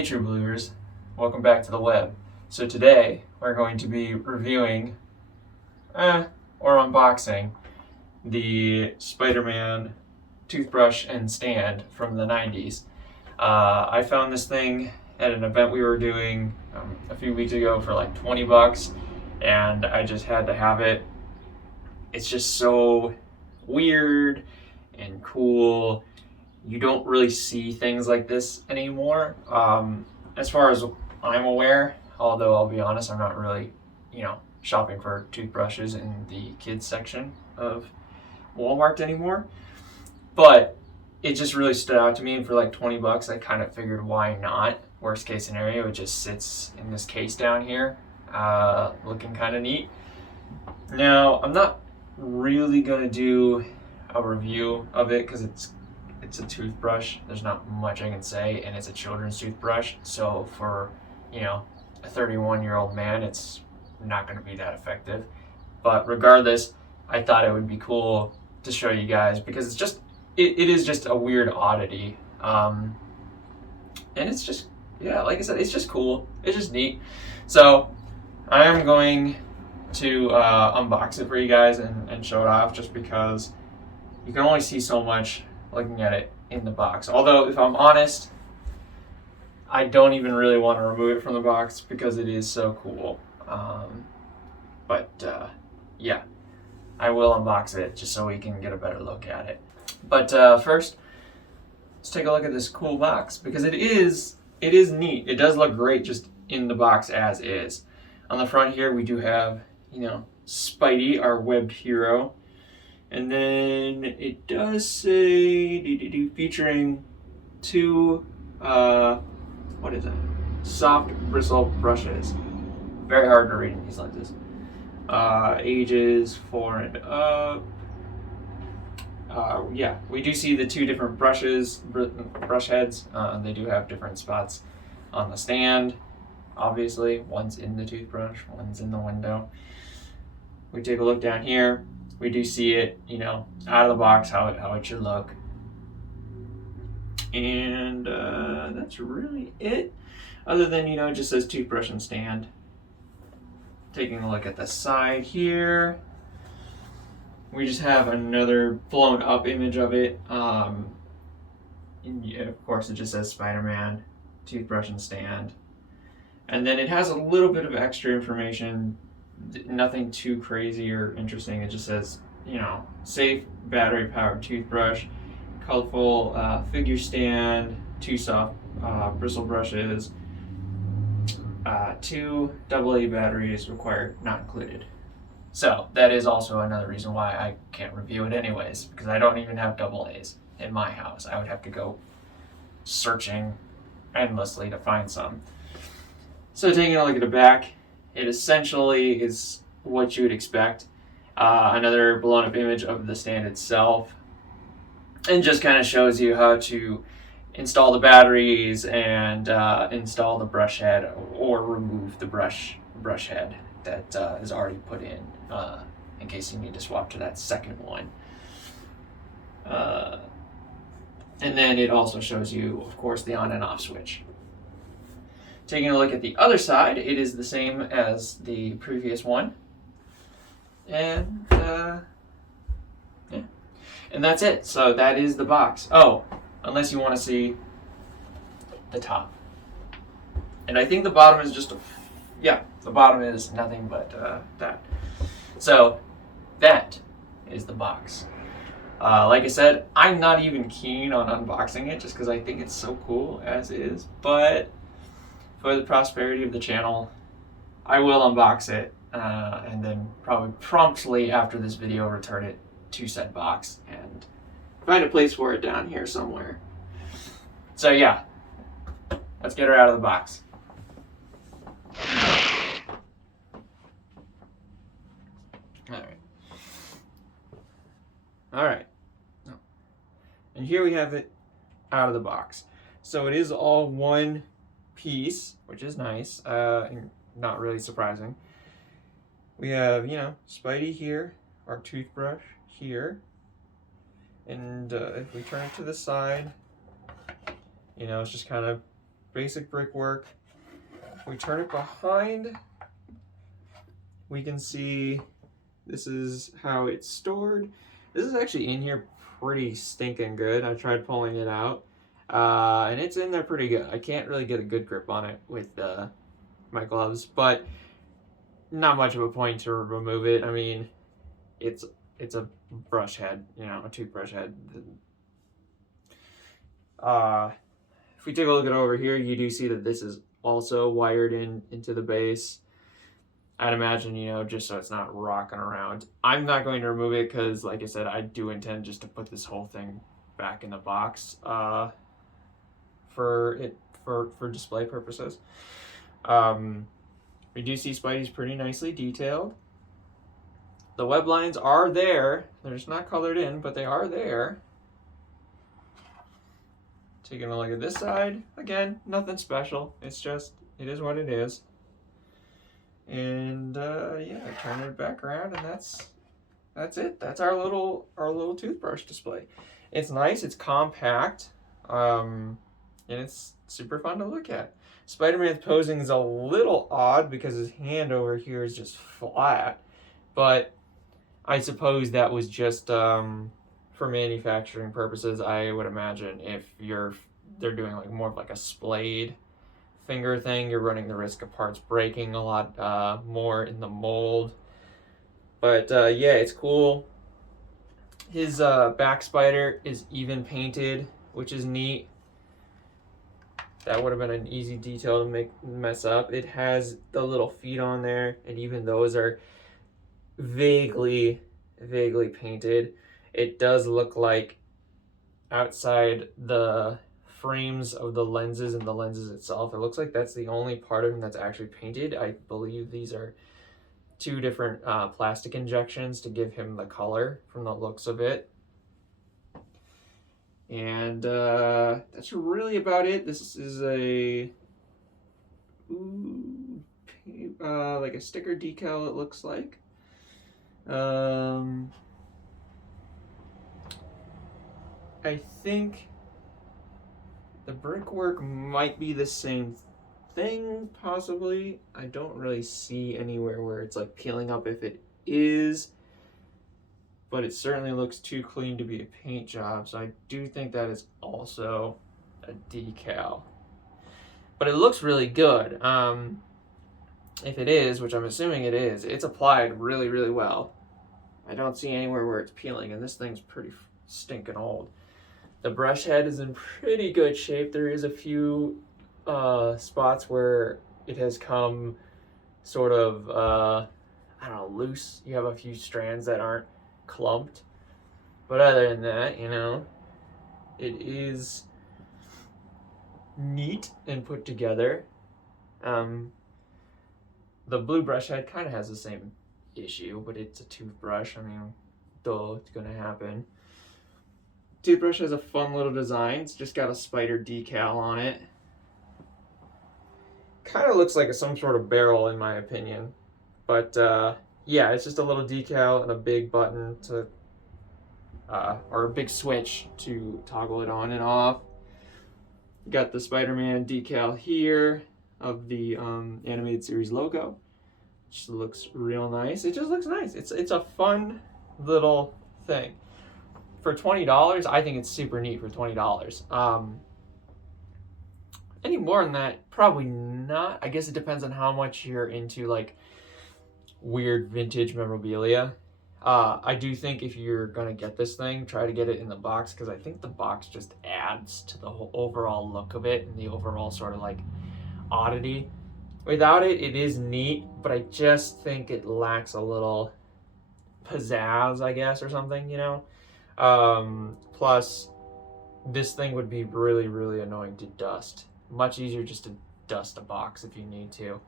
Hey True Believers, welcome back to the web. So today we're going to be reviewing, or unboxing, the Spider-Man toothbrush and stand from the 90s. I found this thing at an event we were doing a few weeks ago for like 20 bucks, and I just had to have it. It's just so weird and cool. You don't really see things like this anymore, as far as I'm aware, although I'll be honest, I'm not really, shopping for toothbrushes in the kids section of Walmart anymore. But it just really stood out to me, and for like 20 bucks, I kind of figured why not? Worst case scenario, it just sits in this case down here, looking kind of neat. Now, I'm not really going to do a review of it because it's a toothbrush. There's not much I can say, and it's a children's toothbrush. So for, a 31-year-old man, it's not going to be that effective. But regardless, I thought it would be cool to show you guys because it is just a weird oddity. And it's just, like I said, it's just cool. It's just neat. So I am going to unbox it for you guys and show it off just because you can only see so much looking at it in the box. Although, if I'm honest, I don't even really want to remove it from the box because it is so cool. Yeah, I will unbox it just so we can get a better look at it. But first, let's take a look at this cool box because it is neat. It does look great just in the box as is. On the front here, we do have, Spidey, our webbed hero. And then it does say featuring two what is it? Soft bristle brushes. Very hard to read in these lenses. Ages 4 and up. We do see the two different brush heads. They do have different spots on the stand. Obviously, one's in the toothbrush, one's in the window. We take a look down here. We do see it, out of the box, how it should look. And that's really it. Other than, it just says toothbrush and stand. Taking a look at the side here. We just have another blown up image of it. And of course, it just says Spider-Man, toothbrush and stand. And then it has a little bit of extra information. Nothing too crazy or interesting. It just says, safe battery-powered toothbrush, colorful figure stand, two soft bristle brushes, 2 AA batteries required, not included. So that is also another reason why I can't review it anyways, because I don't even have AA's in my house. I would have to go searching endlessly to find some. So taking a look at the back, it essentially is what you would expect. Another blown up image of the stand itself. And just kind of shows you how to install the batteries and install the brush head or remove the brush head that is already put in case you need to swap to that second one. And then it also shows you, of course, the on and off switch. Taking a look at the other side, it is the same as the previous one. And, And that's it. So that is the box. Oh, unless you want to see the top. And I think the bottom is just the bottom is nothing but that. So that is the box. Like I said, I'm not even keen on unboxing it just because I think it's so cool as is. But for the prosperity of the channel, I will unbox it and then probably promptly after this video return it to said box and find a place for it down here somewhere. So yeah, let's get her out of the box. All right. And here we have it out of the box. So it is all one piece, which is nice, and not really surprising. We have, Spidey here, our toothbrush here, and if we turn it to the side, it's just kind of basic brickwork. If we turn it behind, we can see this is how it's stored. This is actually in here pretty stinking good. I tried pulling it out, and it's in there pretty good. I can't really get a good grip on it with my gloves, but not much of a point to remove it. I mean, it's a brush head, you know, a toothbrush head. If we take a look at over here, you do see that this is also wired into the base. I'd imagine, you know, just so it's not rocking around. I'm not going to remove it because, like I said, I do intend just to put this whole thing back in the box for display purposes. We do see Spidey's pretty nicely detailed. The web lines are there. They're just not colored in, but they are there. Taking a look at this side, again, nothing special. It's just, it is what it is. And yeah, turn it back around, and that's it. That's our little toothbrush display. It's nice. It's compact, and it's super fun to look at. Spider-Man's posing is a little odd because his hand over here is just flat, but I suppose that was just for manufacturing purposes. I would imagine if they're doing like more of like a splayed finger thing, you're running the risk of parts breaking a lot more in the mold. But yeah, it's cool. His back spider is even painted, which is neat. That would have been an easy detail to mess up. It has the little feet on there, and even those are vaguely painted. It does look like outside the frames of the lenses and the lenses itself, it looks like that's the only part of them that's actually painted. I believe these are two different plastic injections to give him the color from the looks of it. And that's really about it. This is a like a sticker decal, it looks like. I think the brickwork might be the same thing, possibly. I don't really see anywhere where it's like peeling up if it is, but it certainly looks too clean to be a paint job, so I do think that is also a decal. But it looks really good. If it is, which I'm assuming it is, it's applied really well. I don't see anywhere where it's peeling, and this thing's pretty stinking old. The brush head is in pretty good shape. There is a few spots where it has come sort of, I don't know, loose. You have a few strands that aren't clumped. But other than that, you know, it is neat and put together. The blue brush head kind of has the same issue, but it's a toothbrush. I mean, duh, it's gonna happen. Toothbrush has a fun little design. It's just got a spider decal on it. Kind of looks like some sort of barrel in my opinion. But yeah, it's just a little decal and a big button to, or a big switch to toggle it on and off. Got the Spider-Man decal here of the animated series logo, which looks real nice. It just looks nice. It's a fun little thing. For $20, I think it's super neat for $20. Any more than that, probably not. I guess it depends on how much you're into like weird vintage memorabilia. I do think if you're gonna get this thing, try to get it in the box, because I think the box just adds to the whole overall look of it and the overall sort of like oddity. Without it, it is neat, but I just think it lacks a little pizzazz, I guess, or something, you know? Plus, this thing would be really annoying to dust. Much easier just to dust a box if you need to.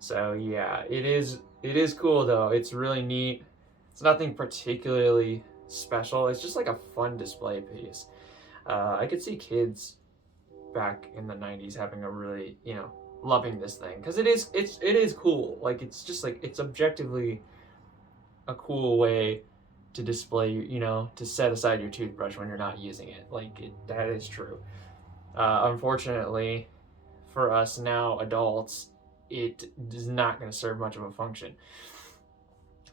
So yeah, it is cool though. It's really neat. It's nothing particularly special. It's just like a fun display piece. I could see kids back in the 90s having a really, you know, loving this thing, because it is cool. Like, it's just like, it's objectively a cool way to display, you know, to set aside your toothbrush when you're not using it. Like, that is true. Unfortunately, for us now adults, it is not going to serve much of a function.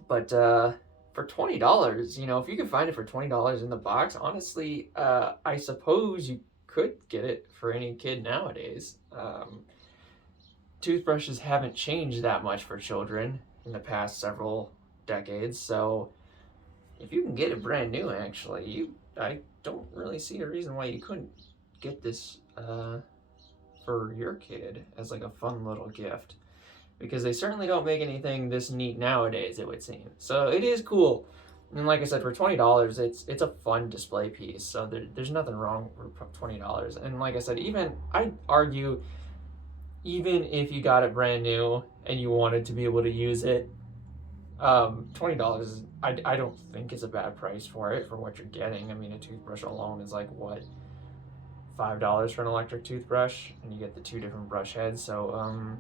But for $20, you know, if you can find it for $20 in the box, honestly, I suppose you could get it for any kid nowadays. Toothbrushes haven't changed that much for children in the past several decades, so if you can get it brand new, actually, I don't really see a reason why you couldn't get this for your kid as like a fun little gift, because they certainly don't make anything this neat nowadays, it would seem. So it is cool. And like I said, for $20, it's a fun display piece. So there's nothing wrong with $20. And like I said, I'd argue, even if you got it brand new and you wanted to be able to use it, $20, I don't think is a bad price for it, for what you're getting. I mean, a toothbrush alone is like, what, $5 for an electric toothbrush, and you get the 2 different brush heads. So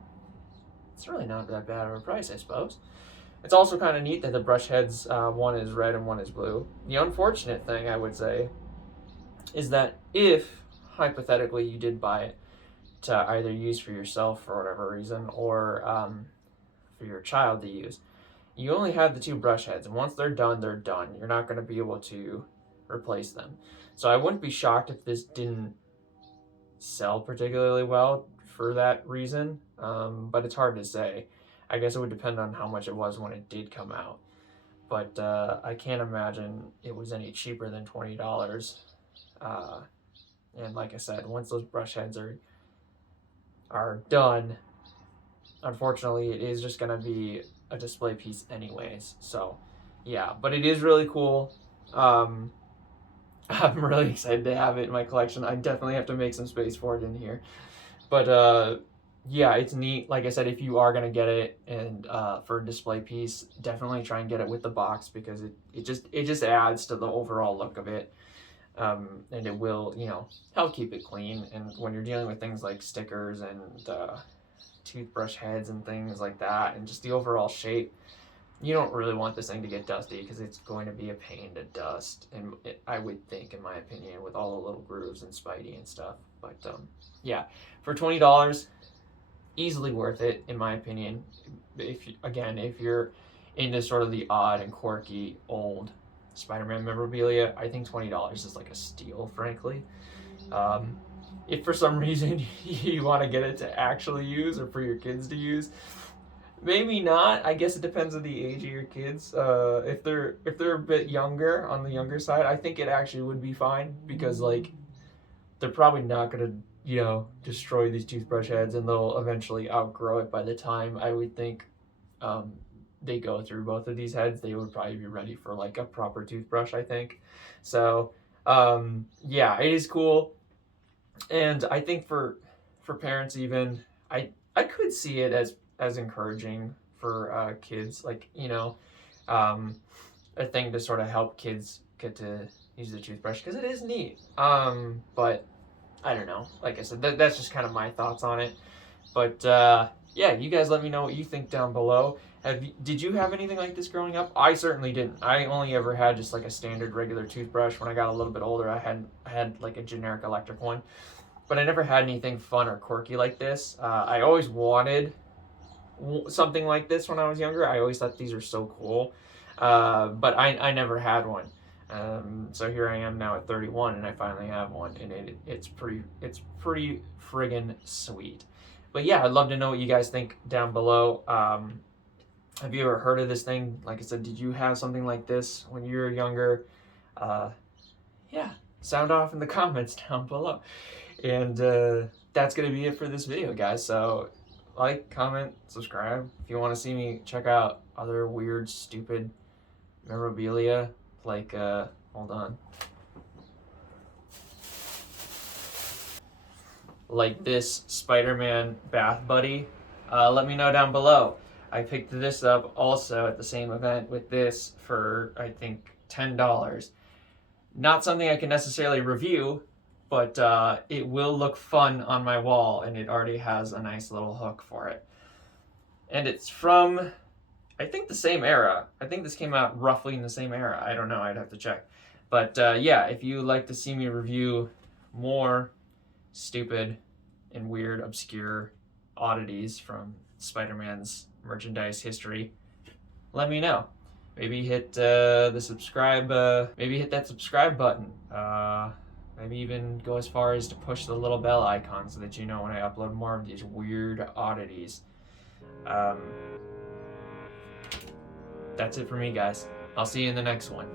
it's really not that bad of a price, I suppose. It's also kind of neat that the brush heads, one is red and one is blue. The unfortunate thing, I would say, is that if, hypothetically, you did buy it to either use for yourself for whatever reason, or for your child to use, you only have the 2 brush heads, and once they're done, they're done. You're not going to be able to replace them. So I wouldn't be shocked if this didn't sell particularly well for that reason, but it's hard to say. I guess it would depend on how much it was when it did come out, but I can't imagine it was any cheaper than $20. And like I said, once those brush heads are done, unfortunately, it is just going to be a display piece anyways. So yeah, but it is really cool. I'm really excited to have it in my collection. I definitely have to make some space for it in here. But yeah, it's neat. Like I said, if you are going to get it and for a display piece, definitely try and get it with the box, because it just adds to the overall look of it. And it will, you know, help keep it clean. And when you're dealing with things like stickers and toothbrush heads and things like that, and just the overall shape, you don't really want this thing to get dusty, because it's going to be a pain to dust, and I would think, in my opinion, with all the little grooves and Spidey and stuff. But yeah, for $20, easily worth it, in my opinion. If you're into sort of the odd and quirky old Spider-Man memorabilia, I think $20 is like a steal, frankly. If for some reason you want to get it to actually use, or for your kids to use, maybe not. I guess it depends on the age of your kids. If they're a bit younger, on the younger side, I think it actually would be fine, because like they're probably not gonna, you know, destroy these toothbrush heads, and they'll eventually outgrow it by the time, I would think, they go through both of these heads. They would probably be ready for like a proper toothbrush, I think. So yeah, it is cool. And I think for parents even, I could see it as encouraging for kids, like, you know, a thing to sort of help kids get to use the toothbrush, because it is neat. But I don't know. Like I said, that's just kind of my thoughts on it. But yeah, you guys let me know what you think down below. Did you have anything like this growing up? I certainly didn't. I only ever had just like a standard regular toothbrush. When I got a little bit older, I had like a generic electric one, but I never had anything fun or quirky like this. I always wanted something like this when I was younger. I always thought these were so cool, but I never had one. So here I am now at 31, and I finally have one, and it's pretty friggin' sweet. But yeah, I'd love to know what you guys think down below. Have you ever heard of this thing? Like I said, did you have something like this when you were younger? Yeah, sound off in the comments down below. And that's going to be it for this video, guys. So like, comment, subscribe. If you want to see me check out other weird, stupid memorabilia, like, hold on. Like this Spider-Man bath buddy, let me know down below. I picked this up also at the same event with this for, I think, $10. Not something I can necessarily review, but it will look fun on my wall, and it already has a nice little hook for it. And it's from, I think, the same era. I think this came out roughly in the same era. I don't know, I'd have to check. But yeah, if you'd like to see me review more stupid and weird, obscure oddities from Spider-Man's merchandise history, let me know. Maybe hit the subscribe. Maybe hit that subscribe button. Maybe even go as far as to push the little bell icon so that you know when I upload more of these weird oddities. That's it for me, guys. I'll see you in the next one.